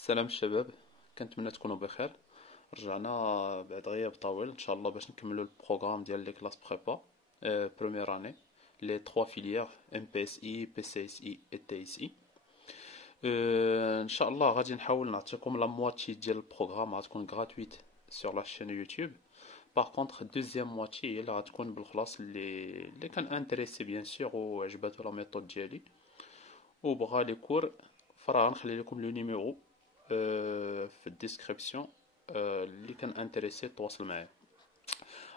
السلام الشباب. كنتمنى تكونوا بخير. رجعنا بعد غياب طويل ان شاء الله باش نكملوا البروغرام ديال لي كلاس بريبا بروميير اني لي 3 فيليير ام بي اس اي بي سي اس اي اي تي اس اي. ان شاء الله غادي نحاول نعطيكم لا مواتي ديال البروغرام غتكون غراتويت سور لا شين يوتيوب. باغ كونطخ دوزيام مواتي هي اللي غتكون بالخلاص اللي كان انتريسي بيان سور وعجباتو لا ميثود ديالي وبغى لي كور، فراه غنخلي لكم لو نيميرو في الديسكريبسيون اللي كان انتريسي تواصل معايا.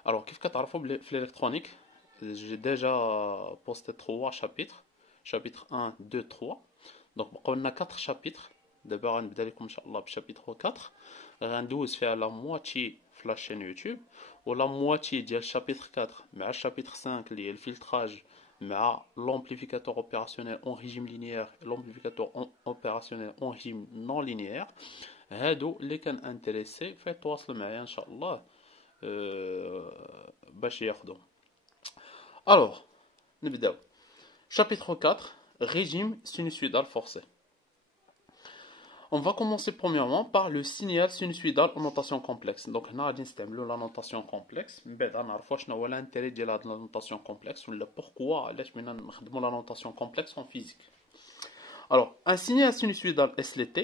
الوغ كيف كتعرفوا في الالكترونيك جي ديجا بوستي 3 شابيتر 1 2 3. دونك بقاو لنا 4 شابيتر. دابا غنبدا لكم ان شاء الله بشابيتر 4 غندوز فيها لا مواتي في لاشين يوتيوب، ولا مواتي ديال شابيتر 4 مع شابيتر 5 اللي هي الفلتراج مع l'amplificateur opérationnel en régime linéaire et l'amplificateur opérationnel en régime non linéaire. هادو اللي كان انتريسي فيتواصل معايا ان شاء الله باش ياخدو. الوغ نبداو. chapitre 4 régime sinusoïdal forcé. On va commencer premièrement par le signal sinusoïdal en notation complexe. Donc هنا غادي نستعملوا la notation complexe. من بعد غنعرفوا شنو هو l'intérêt ديال هاد la notation complexe ولا pourquoi علاش بغينا نخدموا la notation complexe en physique. Alors, un signal sinusoïdal SLT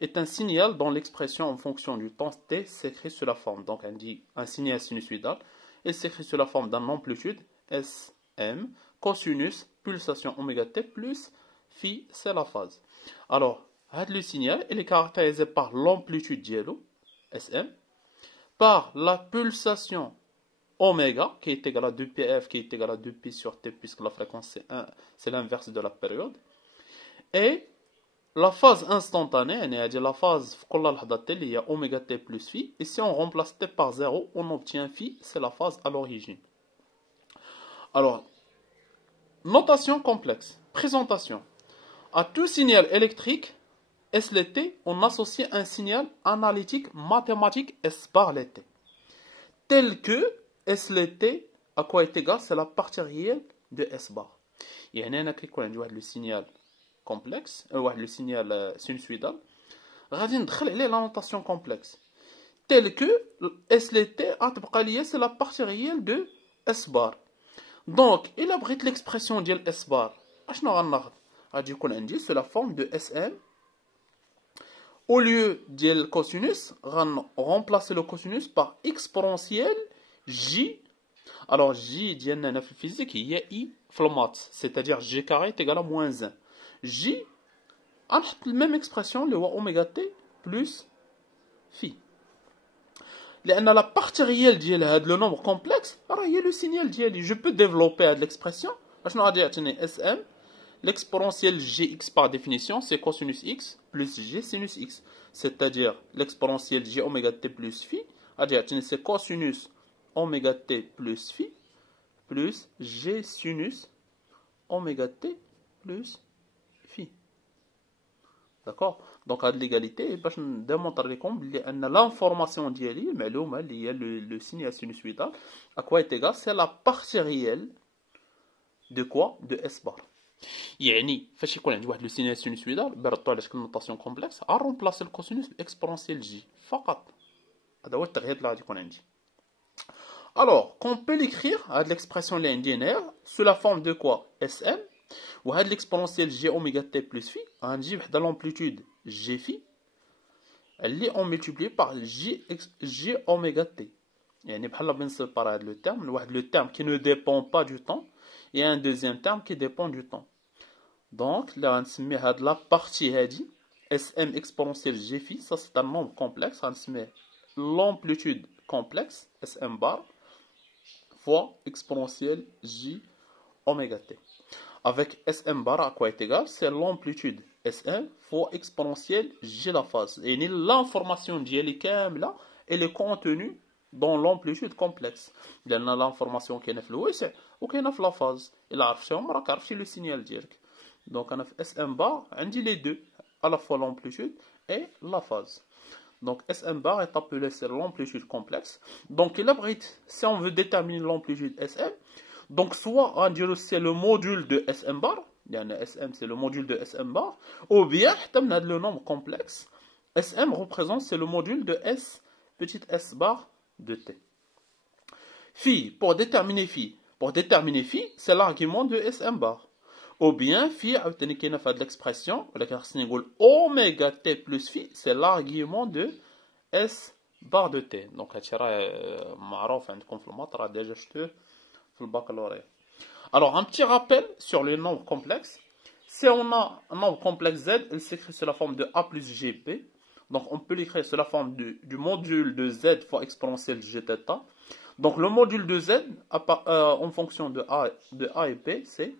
est un signal dont l'expression en fonction du temps t s'écrit sous la forme. Donc on dit un signal sinusoïdal, il s'écrit sous la forme d'un amplitude SM, cosinus, pulsation oméga t plus phi, c'est la phase. Alors, le signal il est caractérisé par l'amplitude diélo, SM, par la pulsation oméga qui est égale à 2pf qui est égale à 2pi sur t puisque la fréquence c'est l'inverse de la période, et la phase instantanée, la phase il y a oméga t plus phi, et si on remplace t par 0 on obtient phi, c'est la phase à l'origine. Alors, notation complexe, présentation. À tout signal électrique SLT, on associe un signal analytique mathématique S bar LT, tel que SLT à quoi est égal, c'est la partie réelle de S bar. Il y a le signal complexe, le signal sinusoïdal, غادي ندخل عليه la notation complexe, tel que SLT c'est la partie réelle de S bar. Donc, il abrite l'expression ديال S bar. اشنو غناخد؟ غادي يكون عندي c'est la forme de SM. Au lieu de cosinus, on va remplacer le cosinus par exponentielle J. Alors, J, dans la physique, il y a I flamat, c'est-à-dire G carré est égal à moins 1. J, on a la même expression, le oméga t plus phi. La partie réelle le nombre complexe, il y a le signal d'IL. Je peux développer l'expression. Je vais dire SM. L'exponentielle gx par définition, c'est cosinus x plus g sinus x. C'est-à-dire l'exponentielle g oméga t plus phi, c'est cosinus oméga t plus phi plus g sinus oméga t plus phi. D'accord? Donc à l'égalité, je vais démontrer l'information d'ILI, mais le signal sinusoïdal, à quoi est égal? C'est la partie réelle de quoi? De S bar. يعني فاش يكون عندي واحد لو سينيال سينوسويدال بردو على شكل نوطاسيون كومبلكس غنرومبلاسي الكوسينوس باكسبونسيال جي فقط. هذا هو التغيير اللي غادي يكون عندي. Alors, qu'on peut l'écrire هاد l'expression اللي عندي هنايا sous la forme de quoi? SM, وهاد l'exponentielle g oméga t plus phi غنجيب حدا l'amplitude g phi اللي on multiplie par g oméga t. يعني بحال بنسيبار هاد لو terme لواحد لو terme qui ne dépend pas du temps et un deuxième terme qui dépend du temps. Donc, là, on se met à la partie SM exponentielle G phi, ça c'est un nombre complexe, on se met l'amplitude complexe, SM bar, fois exponentielle J oméga t. Avec SM bar, à quoi est égal? C'est l'amplitude SM fois exponentielle J la phase. Et l'information d'ILK, là, elle est contenue dans l'amplitude complexe. Il y a l'information qui est dans le ou qui est dans la phase. Et là, c'est le signal direct. Donc, on a SM bar, on dit les deux, à la fois l'amplitude et la phase. Donc, SM bar est appelé c'est l'amplitude complexe. Donc, il abrite, si on veut déterminer l'amplitude SM, donc soit on dit c'est le module de SM bar, il y a un SM, c'est le module de SM bar, ou bien on a le nombre complexe Sm représente, c'est le module de S, petite s bar de t. Phi, pour déterminer phi. Pour déterminer phi, c'est l'argument de Sm bar. Ou bien, phi, عاوتاني fait de l'expression, oméga t plus phi, c'est l'argument de S bar de t. Donc, هادشي راه معروف عندكم في الماط, راه déjà شفتوه في الباكالوريا. Alors, un petit rappel sur le nombre complexe. Si on a un nombre complexe Z, il s'écrit sous la forme de A plus GP. Donc, on peut l'écrire sous la forme du module de Z fois exponentielle Gθ. Donc, le module de Z, en fonction de A et P, c'est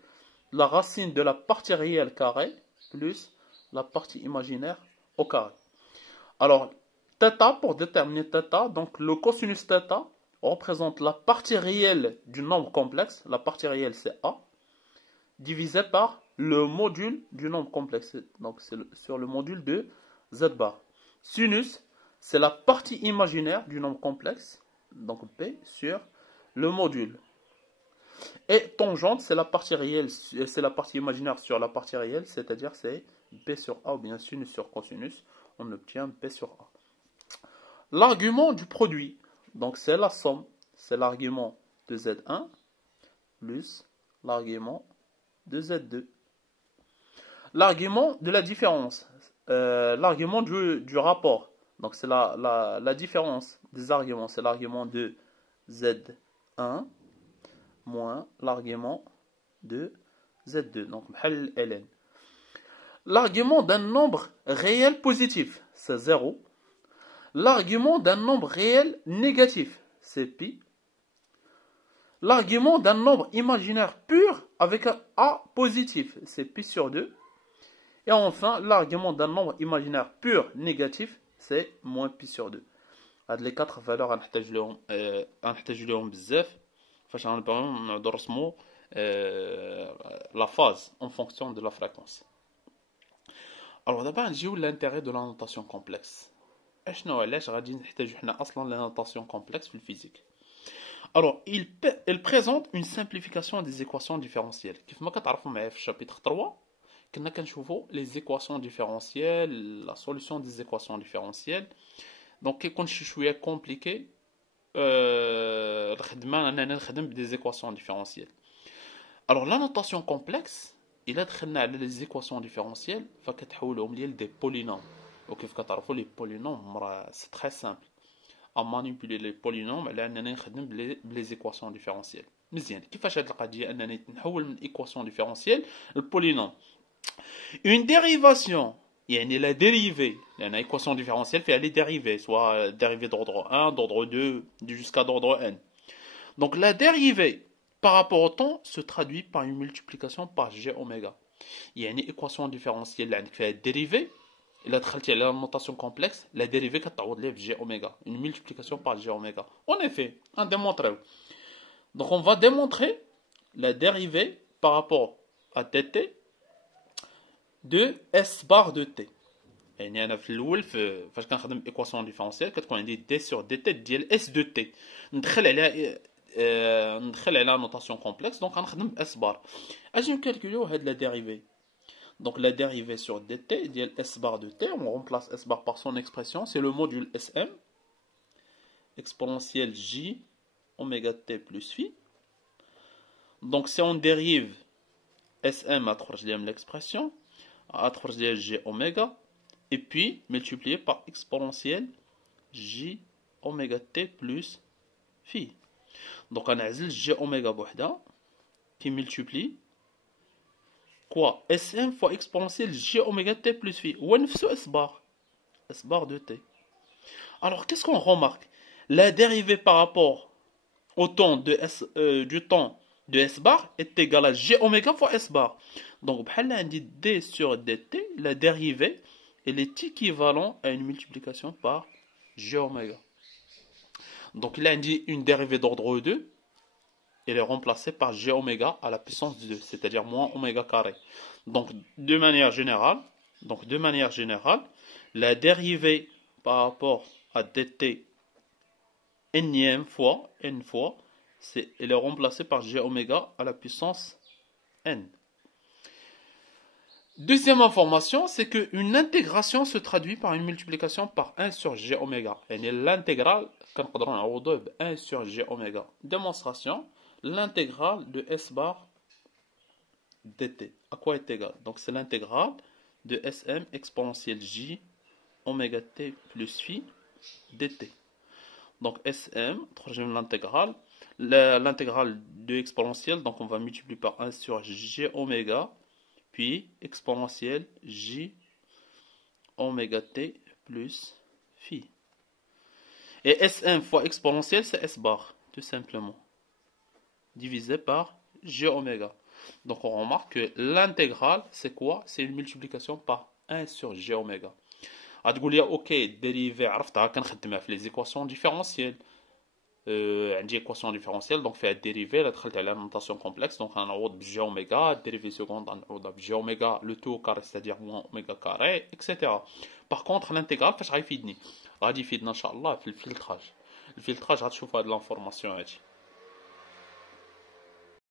la racine de la partie réelle carrée plus la partie imaginaire au carré. Alors, θ, pour déterminer θ, donc le cosinus θ représente la partie réelle du nombre complexe. La partie réelle, c'est A, divisé par le module du nombre complexe. Donc, c'est sur le module de Z bar. Sinus, c'est la partie imaginaire du nombre complexe, donc P, sur le module. Et tangente, c'est la partie réelle, c'est la partie imaginaire sur la partie réelle, c'est-à-dire c'est P sur A ou bien sinus sur cosinus, on obtient P sur A. L'argument du produit, donc c'est la somme, c'est l'argument de Z1 plus l'argument de Z2. L'argument de la différence, l'argument du rapport, donc c'est la différence des arguments, c'est l'argument de Z1 moins l'argument de Z2, donc ln. L'argument d'un nombre réel positif, c'est 0. L'argument d'un nombre réel négatif, c'est pi. L'argument d'un nombre imaginaire pur avec un A positif, c'est pi sur 2. Et enfin, l'argument d'un nombre imaginaire pur négatif, c'est moins pi sur 2. هاد les 4 valeurs غنحتاج لهم بزاف فاش غنبغيو نرسموا la phase en fonction de la fréquence. Alors d'abord نجيو l'intérêt de la notation complexe. اشنو علاش غادي نحتاجو حنا اصلا la notation complexe في الفيزيك. Alors il présente une simplification des équations différentielles. كيف ما كتعرفوا معايا في chapitre 3 كنا كنشوفوا les équations différentielles, la solution des équations différentielles. Donc كيكون شي شويه كومبليكي الخدمه اننا نخدم des équations différentielles. Alors la notation complexe الا دخلنا على les équations différentielles فكتحولهم ليا لدي polynômes. وكيف كتعرفوا les polynômes راه c'est très simple à manipuler les polynômes على اننا نخدم بلي équations différentielles. مزيان كيفاش هاد القضيه انني نحول من équation différentielle للبولينوم. Une dérivation, يعني la dérivée, une équation différentielle fait les dérivées, soit dérivée d'ordre 1, d'ordre 2, jusqu'à d'ordre n. Donc la dérivée par rapport au temps se traduit par une multiplication par g oméga. Il y a une équation différentielle qui fait dérivée, il a traité la notation complexe, la dérivée qui a g oméga, une multiplication par g oméga. En effet, on démontre. Donc on va démontrer la dérivée par rapport à dt de S bar de t. يعني انا في الاول فاش كنخدم ايكواسيون ديفيرونسيال كتكون عندي دي سور دي تي ديال اس دو تي ندخل على نوتاسيون كومبلكس دونك غنخدم اس بار اجي نكالكوليو هاد لا ديريفي. Donc la dérivée sur dt ديال S bar de t, on remplace S bar par son expression, c'est le module Sm exponentielle J oméga t plus phi. Donc si on dérive Sm à 3 l'expression à 3 G oméga et puis multiplié par exponentielle J oméga t plus phi. Donc on a G oméga بوحدها qui multiplie quoi Sm fois exponentielle J oméga t plus phi ou نفسو S bar de t. Alors qu'est-ce qu'on remarque? La dérivée par rapport au temps du temps de S bar est égale à G oméga fois S bar. Donc, on dit D sur dt, la dérivée, elle est équivalente à une multiplication par G oméga. Donc, là, on dit une dérivée d'ordre 2, elle est remplacée par G oméga à la puissance de 2, c'est-à-dire moins oméga carré. Donc, de manière générale, la dérivée par rapport à dt n fois, elle est remplacée par G oméga à la puissance n. Deuxième information, c'est qu'une intégration se traduit par une multiplication par 1 sur g oméga. Et l'intégrale, كنقدروا نعوضوه ب 1 sur g oméga. Démonstration, l'intégrale de s bar dt. À quoi est égal? Donc c'est l'intégrale de Sm exponentielle j oméga t plus phi dt. Donc Sm, troisième l'intégrale. L'intégrale de exponentielle, donc on va multiplier par 1 sur g oméga, puis exponentielle j oméga t plus phi. Et Sm fois exponentielle, c'est S bar, tout simplement. Divisé par g oméga. Donc on remarque que l'intégrale, c'est quoi? C'est une multiplication par 1 sur g oméga. غتقول لي اوكي dérivée عرفتها كنخدمها في les équations différentielles. عندي équation différentielle donc فيها dérivée لا دخلت على notation complexe donc غنعوض بجي اوميغا dérivée seconde غنعوضها بجي اوميغا le tout au carré c'est-à-dire moins اوميغا carré etc. Par contre l'intégral فاش غيفيدني؟ غادي يفيدنا ان شاء الله في الفلتراج. الفلتراج غتشوفوا هاد لانفورماسيون هادي.